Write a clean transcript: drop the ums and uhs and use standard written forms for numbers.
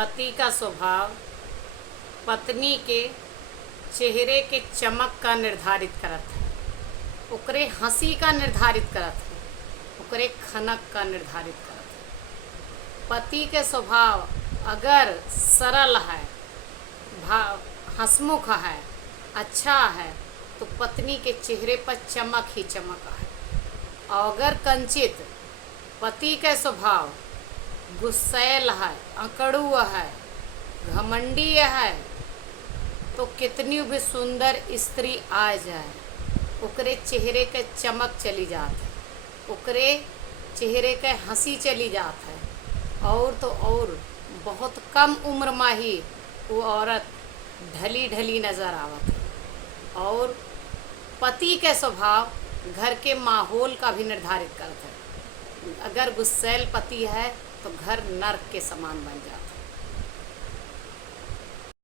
पति का स्वभाव पत्नी के चेहरे के चमक का निर्धारित करत है, ओकरे हंसी का निर्धारित करत है, ओकरे खनक का निर्धारित करत है। पति के स्वभाव अगर सरल है, हंसमुख है, अच्छा है, तो पत्नी के चेहरे पर चमक ही चमक है। और अगर कंचित पति का स्वभाव गुस्सैल है, अकड़ू है, घमंडी है, तो कितनी भी सुंदर स्त्री आ जाए, ओकरे चेहरे के चमक चली जात है, ओकरे चेहरे के हंसी चली जात है। और तो और बहुत कम उम्र में ही वो औरत ढली ढली नज़र आवत है। और पति के स्वभाव घर के माहौल का भी निर्धारित करता है। अगर गुस्सैल पति है तो घर नर्क के समान बन जाता है।